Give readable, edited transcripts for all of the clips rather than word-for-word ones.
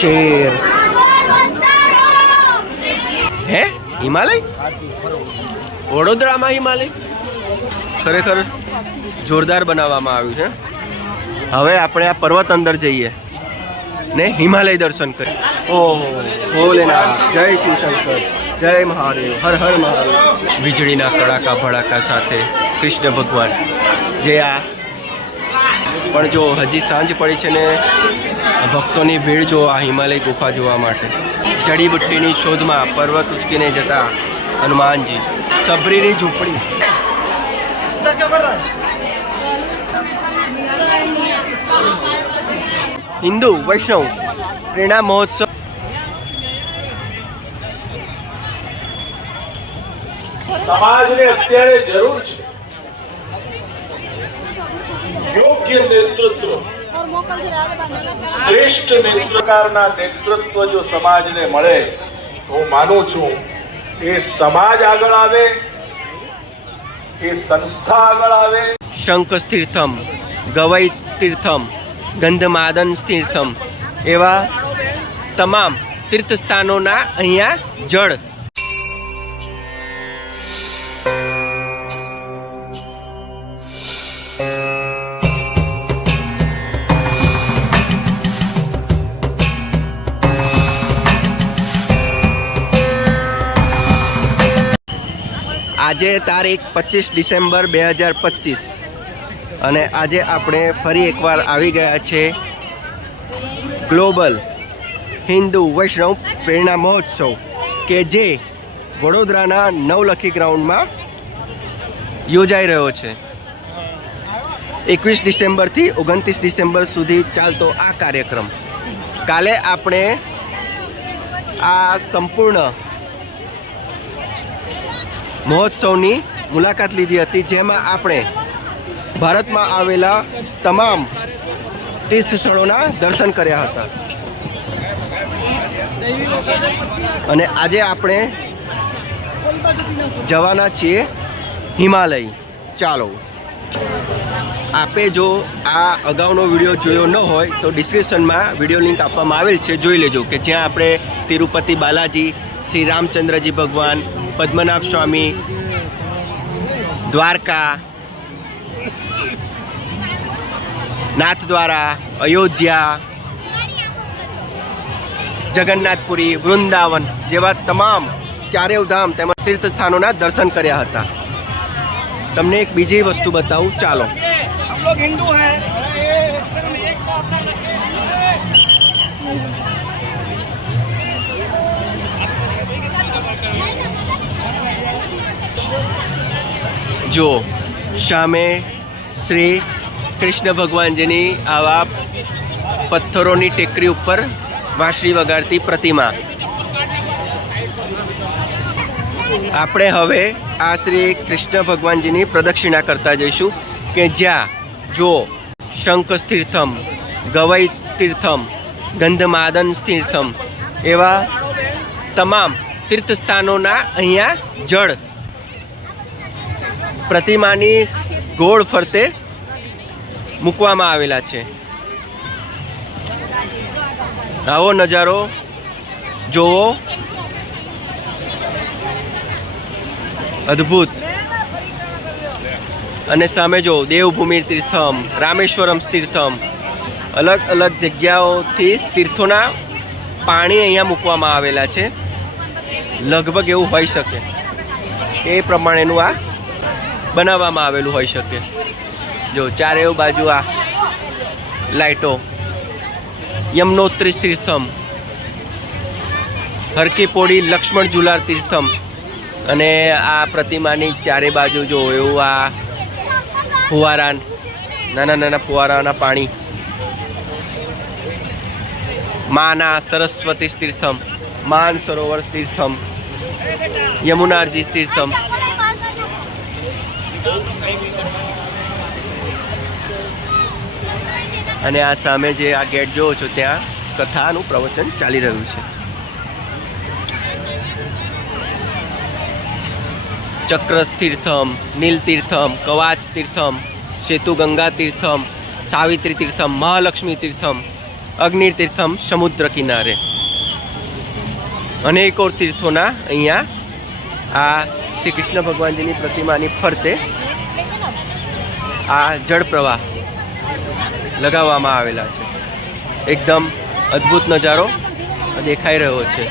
Share હે હિમાલય વડોદરામાં હિમાલય ખરેખર જોરદાર બનાવવામાં આવ્યું છે. હવે આપણે આ પર્વત અંદર જઈએ ને હિમાલય દર્શન કરીએ. ઓહો ભોલેનાથ, જય શિવશંકર, જય મહાદેવ, હર હર મહાદેવ. વીજળીના કડાકા ભડાકા સાથે કૃષ્ણ ભગવાન જે આ પણ જો હજી સાંજ પડી છે ને ભક્તોની ભીડ જો આ હિમાલય ગુફા જોવા માટે. જડીબુટ્ટીની શોધમાં પર્વત ઉચકીને જતા હનુમાનજી. સબરીની ઝૂંપડી. હિન્દુ વૈષ્ણવ પ્રેરણા મહોત્સવ. સમાજને અત્યારે જરૂર છે યોગ્ય નેતૃત્વ, શ્રેષ્ઠ પ્રકારના નેતૃત્વ જો સમાજને મળે તો હું માનું છું એ સમાજ આગળ આવે, એ સંસ્થા આગળ આવે. શંખ તીર્થમ, ગવઈ તીર્થમ, ગંધમાદન તીર્થમ એવા તમામ તીર્થસ્થાનોના અહીંયા જળ. આજે તારીખ 25 ડિસેમ્બર 2025 અને આજે આપણે ફરી એકવાર આવી ગયા છે ગ્લોબલ હિન્દુ વૈષ્ણવ પ્રેરણા મહોત્સવ કે જે વડોદરાના નવલખી ગ્રાઉન્ડમાં યોજાઈ રહ્યો છે. 21 ડિસેમ્બરથી 29 ડિસેમ્બર સુધી ચાલતો આ કાર્યક્રમ. કાલે આપણે આ સંપૂર્ણ મહોત્સવની મુલાકાત લીધી હતી, જેમાં આપણે ભારતમાં આવેલા તમામ તીર્થ સ્થળોના દર્શન કર્યા હતા. અને આજે આપણે જવાના છીએ હિમાલય. ચાલો, આપે જો આ અગાઉનો વિડીયો જોયો ન હોય તો ડિસ્ક્રિપ્શનમાં વિડીયો લિંક આપવામાં આવેલ છે, જોઈ લેજો. કે જ્યાં આપણે તિરુપતિ બાલાજી, શ્રી રામચંદ્રજી ભગવાન, પદ્મનાભ સ્વામી, દ્વારકા, નાથદ્વારા, અયોધ્યા, જગન્નાથપુરી, વૃંદાવન જેવા તમામ ચારેય ધામ તેમજ તીર્થ સ્થાનોના દર્શન કર્યા હતા. તમને એક બીજી વસ્તુ બતાવું, ચાલો. જો સામે શ્રી કૃષ્ણ ભગવાનજીની આવા પથ્થરોની ટેકરી ઉપર વાંસળી વગાડતી પ્રતિમા. આપણે હવે આ શ્રી કૃષ્ણ ભગવાનજીની પ્રદક્ષિણા કરતા જઈશું કે જ્યાં જો શંખ તીર્થમ, ગવઈ તીર્થમ, ગંધમાદન તીર્થમ એવા તમામ તીર્થસ્થાનોના અહીંયા જળ પ્રતિમાની ગોળ ફરતે મૂકવામાં આવેલા છે. આવો નજારો જોવો, અદ્ભુત. અને સામે જો દેવભૂમિ તીર્થમ, રામેશ્વરમ તીર્થમ, અલગ અલગ જગ્યાઓથી તીર્થોના પાણી અહીંયા મૂકવામાં આવેલા છે. લગભગ એવું હોઈ શકે એ પ્રમાણેનું આ બનાવવામાં આવેલું હોઈ શકે. જો ચારે બાજુ આ લાઇટો. યમનોત્રી તીર્થમ, હરકી પોડી લક્ષ્મણ ઝુલાર તીર્થમ. અને આ પ્રતિમાની ચારે બાજુ જો એવું આ ફુવારા, નાના નાના ફુવારાના પાણી. માના સરસ્વતી તીર્થમ, માન સરોવર તીર્થમ, યમુનાજી તીર્થમ. અને આ સામે જે આ ગેટ જોવો છો ત્યાં કથાનું પ્રવચન ચાલી રહ્યું છે. ચક્ર તીર્થમ, નીલ તીર્થમ, કવાચ તીર્થમ, સેતુ ગંગા તીર્થમ, સાવિત્રી તીર્થમ, મહાલક્ષ્મી તીર્થમ અગ્નિ તીર્થમ સમુદ્ર કિનારે અનેકો તીર્થોના અહીંયા આ શ્રી કૃષ્ણ ભગવાનજીની પ્રતિમાની ફરતે આ જળ પ્રવાહ લગાવવામાં આવેલા છે. એકદમ અદ્ભુત નજારો દેખાઈ રહ્યો છે.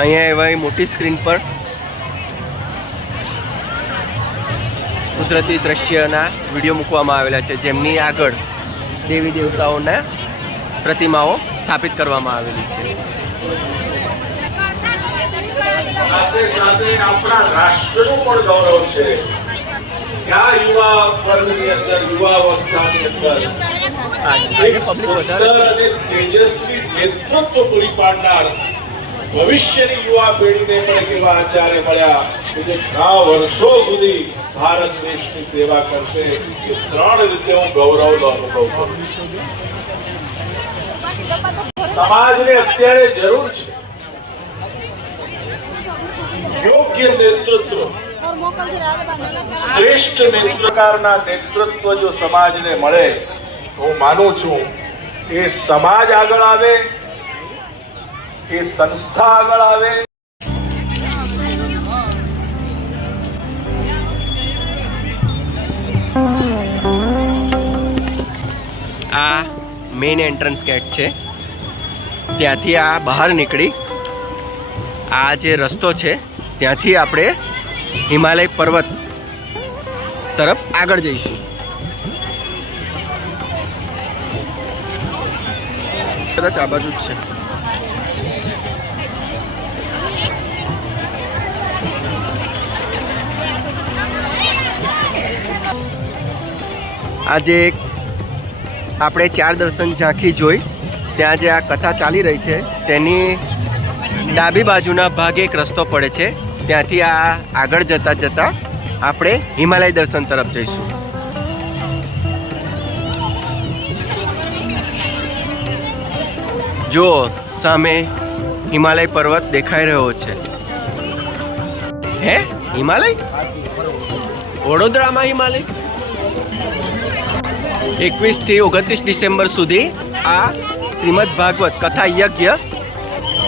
અહીંયા એવા મોટી સ્ક્રીન પર કુદરતી દ્રશ્યના વિડીયો મૂકવામાં આવેલા છે, જેમની આગળ દેવી દેવતાઓના પ્રતિમાઓ સ્થાપિત કરવામાં આવેલી છે. સાથે સાથે આપણા રાષ્ટ્રનું પણ ગૌરવ છે. ક્યાં યુવા વર્ગની અંદર, યુવા અવસ્થાની અંદર એક સુંદર અને તેજસ્વી નેતૃત્વ પૂરી પાડનાર ભવિષ્યની યુવા પેઢીને પણ એવા આચાર્ય મળ્યા કે જે ઘણા વર્ષો સુધી ભારત દેશની સેવા કરશે. એ ત્રણ રીતે હું ગૌરવનો અનુભવ કરું છું. સમાજને અત્યારે જરૂર છે યોગ્ય નેતૃત્વ, શ્રેષ્ઠ નેતૃત્વના નેતૃત્વ જો સમાજને મળે તો હું માનું છું એ સમાજ આગળ આવે, એ સંસ્થા આગળ આવે. આ મેઇન એન્ટ્રન્સ ગેટ છે. ત્યાંથી આ બહાર નીકળી આ જે રસ્તો છે ત્યાંથી આપણે હિમાલય પર્વત તરફ આગળ જઈશું. કદાચ આ બાજુ જ છે. આજે આપણે ચાર દર્શન ઝાંખી જોઈ. ત્યાં જે આ કથા ચાલી રહી છે તેની ડાબી બાજુના ભાગે એક રસ્તો પડે છે. ત્યાંથી આ આગળ જતાં જતાં આપણે હિમાલય દર્શન તરફ જઈશું. જુઓ સામે હિમાલય પર્વત દેખાઈ રહ્યો છે. હે હિમાલય? વડોદરામાં હિમાલય? 21 થી 29 ડિસેમ્બર સુધી આ શ્રીમદ ભાગવત કથા યજ્ઞ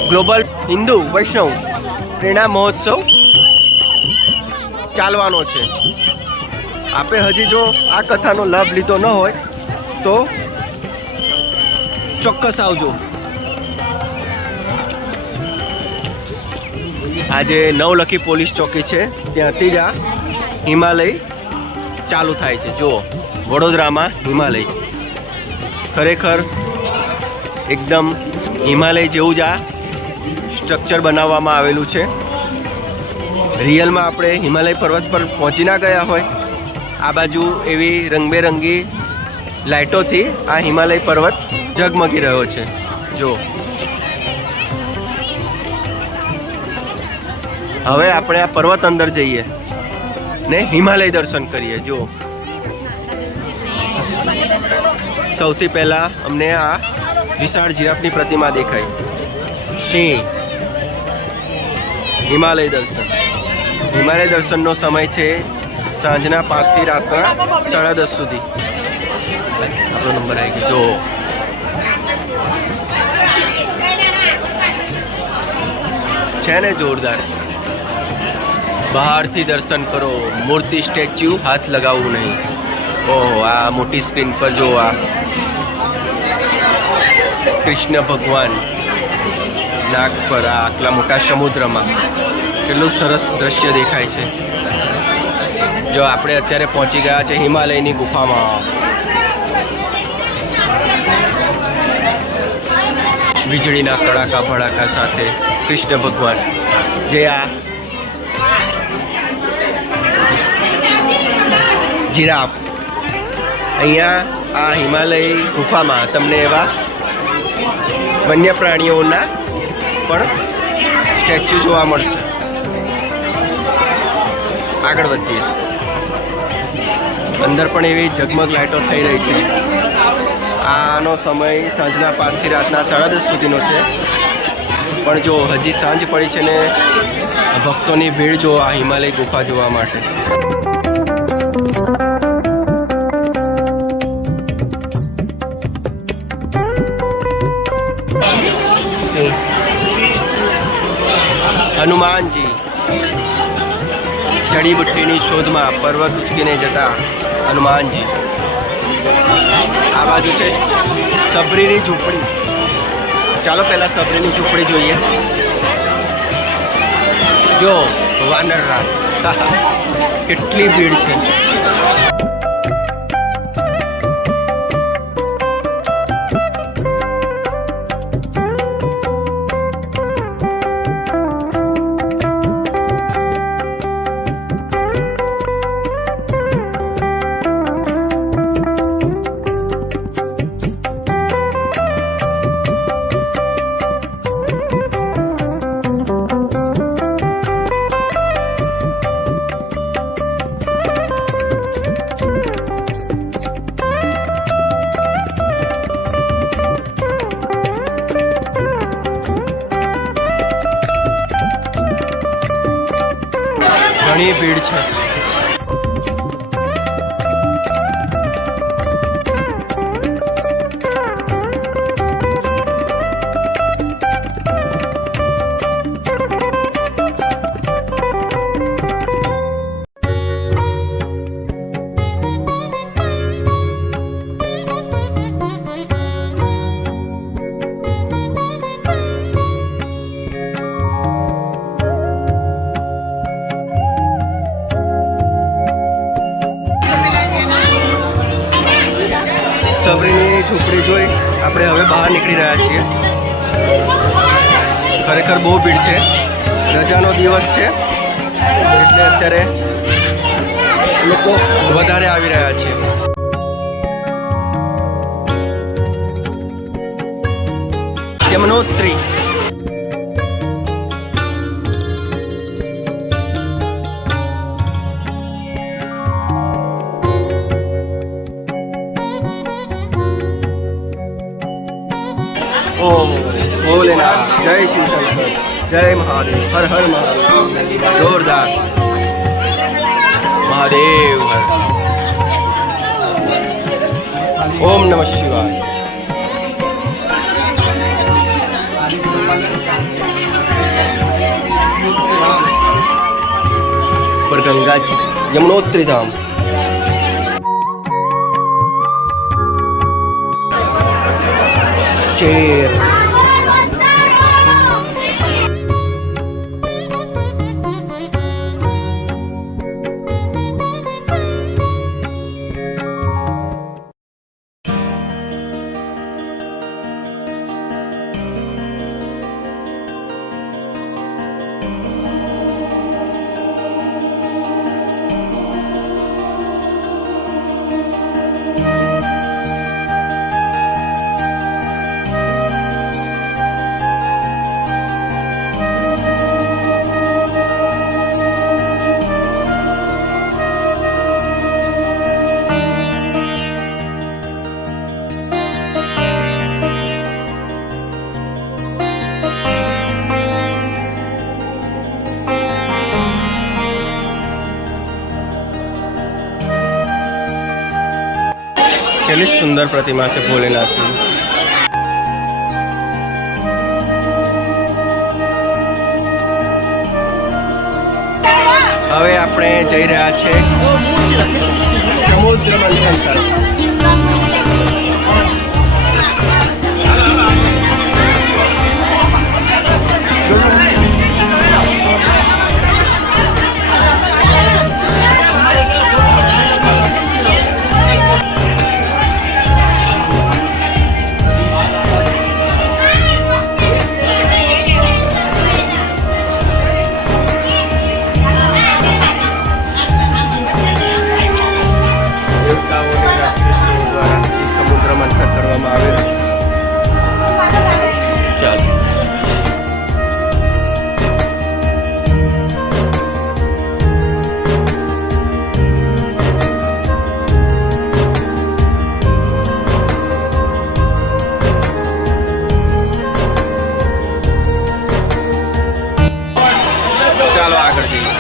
ગ્લોબલ હિન્દુ વૈષ્ણવ પ્રેરણા મહોત્સવ ચાલવાનો છે. આપે હજી જો આ કથાનો લાભ લીધો ન હોય તો ચોક્કસ આવજો. આજે નવલખી પોલીસ ચોકી છે, ત્યાંથી જ આ હિમાલય ચાલુ થાય છે. જુઓ વડોદરામાં હિમાલય ખરેખર એકદમ હિમાલય જેવું જ આ સ્ટ્રક્ચર બનાવવામાં આવેલું છે. રિયલમાં આપણે હિમાલય પર્વત પર પહોંચી ના ગયા હોય. આ બાજુ એવી રંગબેરંગી લાઇટોથી આ હિમાલય પર્વત ઝગમગી રહ્યો છે. જો હવે આપણે આ પર્વત અંદર જઈએ ને હિમાલય દર્શન કરીએ. જો સૌથી પહેલાં અમને આ વિશાળ જીરાફની પ્રતિમા દેખાઈ. સિંહ. હિમાલય દર્શન. હિમાલય દર્શનનો સમય છે સાંજના 5 થી રાતના 10:30 સુધી. આપણો નંબર આવી ગયો. છે ને જોરદાર. બહારથી દર્શન કરો. મૂર્તિ સ્ટેચ્યુ હાથ લગાવવું નહીં. ઓહો આ મોટી સ્ક્રીન પર જો આ કૃષ્ણ ભગવાન નાગ પર આ આટલા મોટા સમુદ્રમાં કેટલું સરસ દ્રશ્ય દેખાય છે. જો આપણે અત્યારે પહોંચી ગયા છે હિમાલયની ગુફામાં. વીજળીના કડાકા ભડાકા સાથે કૃષ્ણ ભગવાન જે આ જીરાફ. અહીંયા આ હિમાલય ગુફામાં તમને એવા વન્ય પ્રાણીઓના પણ સ્ટેચ્યુ જોવા મળશે. આગળ વધીએ. અંદર પણ એવી ઝગમગ લાઇટો થઈ રહી છે. આનો સમય સાંજના 5 થી રાતના 10:30 સુધીનો છે. પણ જો હજી સાંજ પડી છે ને ભક્તોની ભીડ જો આ હિમાલય ગુફા જોવા માટે. હનુમાનજી જડીબુટ્ટીની શોધમાં પર્વત ઉચકીને જતા હનુમાનજી. આ બાજુ છે સબરીની ઝૂંપડી. ચાલો પહેલા સબરીની ઝૂંપડી જોઈએ. જો વાનરરાજ કેટલી ભીડ છે. ઘણી ભીડ છે. સબરીની ઝૂંપડી જોઈ આપણે હવે બહાર નીકળી રહ્યા છીએ. ખરેખર બહુ ભીડ છે. રજાનો દિવસ છે એટલે અત્યારે લોકો વધારે આવી રહ્યા છે. યમનોત્રી ઓમ ભોલેનાથ. જય શિવ શંકર. જય મહાદેવ. હર હર મહાદેવ. જોરદાર. મહાદેવ હર. ઓમ નમઃ શિવાય. પર ગંગાજી યમનોત્રી ધામ. શેર કેટલી સુંદર પ્રતિમા છે ભોલેનાથની. હવે આપણે જઈ રહ્યા છે સમુદ્ર મંથન તરફ. દેવતાઓની ચાલો આગળ જઈએ.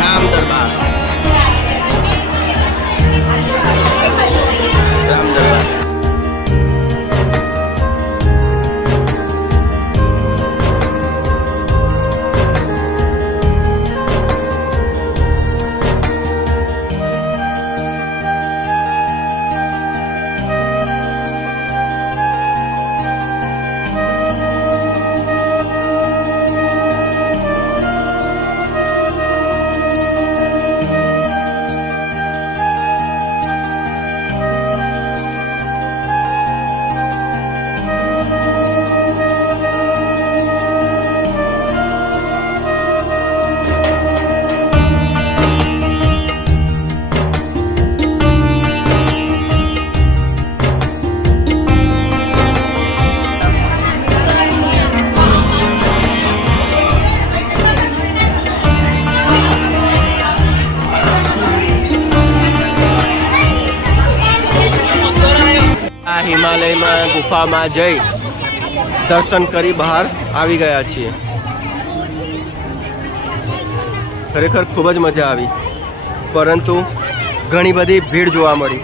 રામ દરબાર. રામ દરબાર. આ હિમાલયમાં ગુફામાં જઈ દર્શન કરી બહાર આવી ગયા છીએ. ખરેખર ખૂબ જ મજા આવી, પરંતુ ઘણી બધી ભીડ જોવા મળી.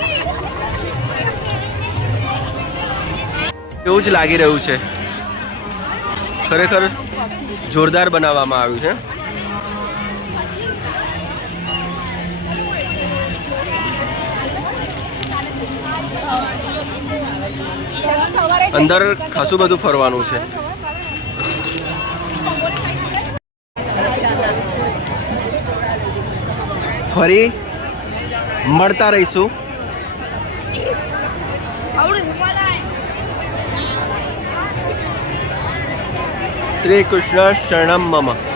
એવું જ લાગી રહ્યું છે. ખરેખર જોરદાર બનાવવામાં આવ્યું છે. અંદર ખાસું બધું ફરવાનું છે. ફરી મળતા રહીશું. શ્રી કૃષ્ણ શરણમ મમ.